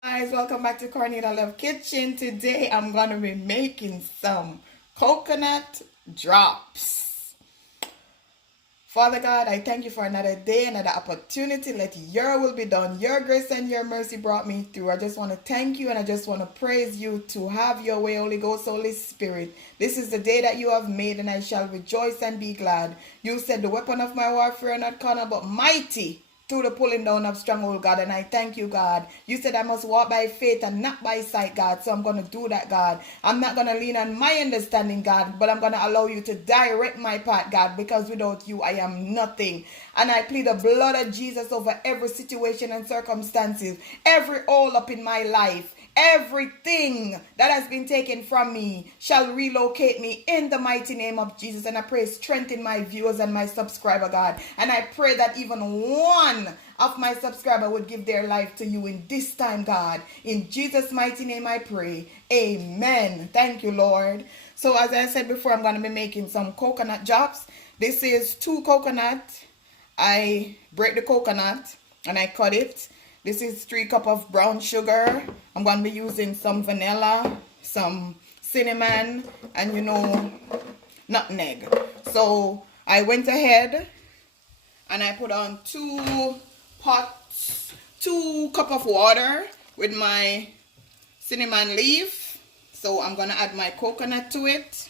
Guys, welcome back to CORNELIALOVE KITCHEN. Today I'm going to be making some coconut drops. Father God, I thank you for another day, another opportunity. Let your will be done. Your grace and your mercy brought me through. I just want to thank you and I just want to praise you to have your way, Holy Ghost, Holy Spirit. This is the day that you have made and I shall rejoice and be glad. You said the weapon of my warfare are not carnal but mighty through the pulling down of stronghold, God, and I thank you, God. You said I must walk by faith and not by sight, God, so I'm going to do that, God. I'm not going to lean on my understanding, God, but I'm going to allow you to direct my path, God, because without you, I am nothing. And I plead the blood of Jesus over every situation and circumstances, every hole up in my life. Everything that has been taken from me shall relocate me in the mighty name of Jesus. And I pray strength in my viewers and my subscriber, God. And I pray that even one of my subscriber would give their life to you in this time, God. In Jesus' mighty name I pray. Amen. Thank you, Lord. So as I said before, I'm going to be making some coconut drops. This is 2 coconut. I break the coconut and I cut it. This is 3 cups of brown sugar. I'm going to be using some vanilla, some cinnamon, and nutmeg. So I went ahead and I put on 2 cups of water with my cinnamon leaf. So I'm going to add my coconut to it.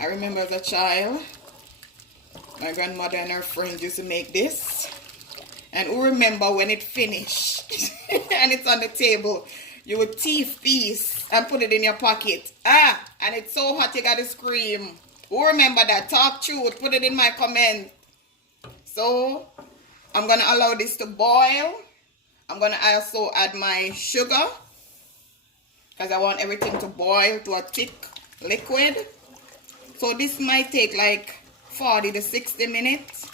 I remember as a child, my grandmother and her friends used to make this. And who remember when it finished and it's on the table, you would teeth piece and put it in your pocket. And it's so hot you gotta scream. Who remember that? Talk truth, put it in my comment. So, I'm gonna allow this to boil. I'm gonna also add my sugar, because I want everything to boil to a thick liquid. So this might take like 40 to 60 minutes.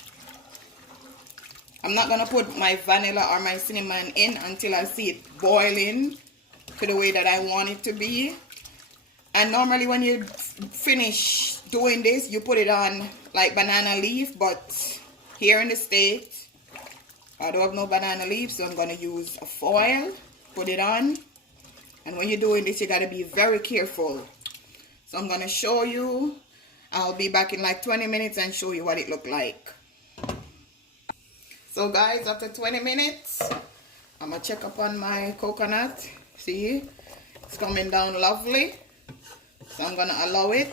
I'm not going to put my vanilla or my cinnamon in until I see it boiling to the way that I want it to be. And normally when you finish doing this, you put it on like banana leaf. But here in the States, I don't have no banana leaf, so I'm going to use a foil. Put it on. And when you're doing this, you got to be very careful. So I'm going to show you. I'll be back in like 20 minutes and show you what it looked like. So guys, after 20 minutes, I'm going to check up on my coconut. See, it's coming down lovely. So I'm going to allow it.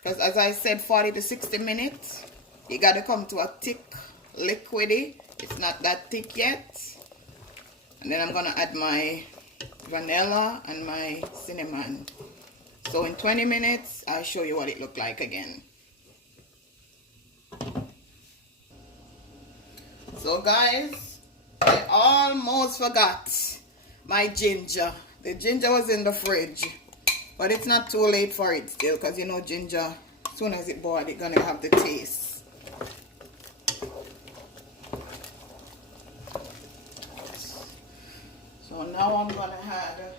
Because as I said, 40 to 60 minutes. You got to come to a thick liquidy. It's not that thick yet. And then I'm going to add my vanilla and my cinnamon. So in 20 minutes, I'll show you what it looked like again. So guys, I almost forgot my ginger. The ginger was in the fridge. But it's not too late for it still, because you know ginger, as soon as it boils, it's gonna have the taste. So now I'm gonna add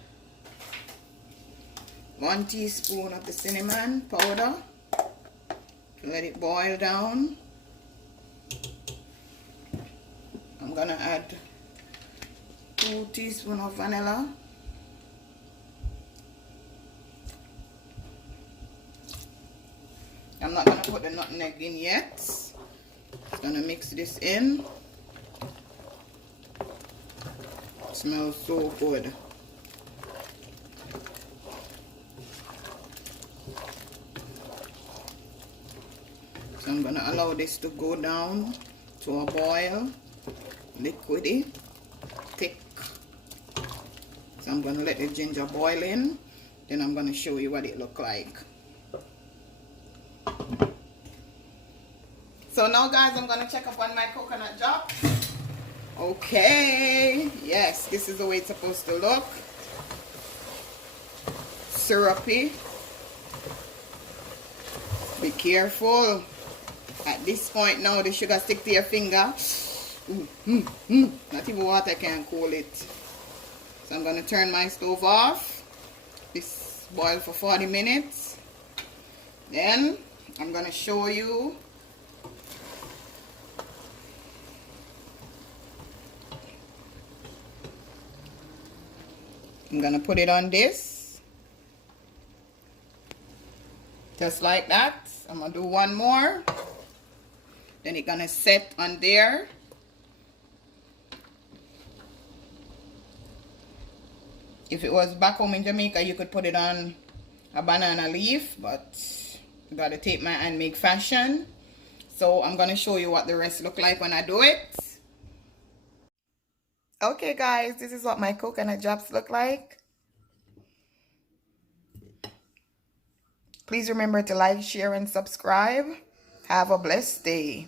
1 teaspoon of the cinnamon powder. Let it boil down. I'm gonna add 2 teaspoons of vanilla. I'm not gonna put the nutmeg in yet. Just gonna mix this in. It smells so good. So I'm gonna allow this to go down to a boil, liquidy, thick. So I'm gonna let the ginger boil in, then I'm gonna show you what it look like. So now guys, I'm gonna check up on my coconut drop. Okay, yes, this is the way it's supposed to look. Syrupy. Be careful. At this point now, the sugar stick to your finger. Not even water can cool it. So I'm going to turn my stove off. This boil for 40 minutes. Then I'm going to show you I'm gonna put it on this. Just like that. I'm gonna do one more. Then it's gonna set on there. If it was back home in Jamaica, you could put it on a banana leaf, but I gotta take my and make fashion. So I'm gonna show you what the rest look like when I do it. Okay guys, this is what my coconut drops look like. Please remember to like, share, and subscribe. Have a blessed day.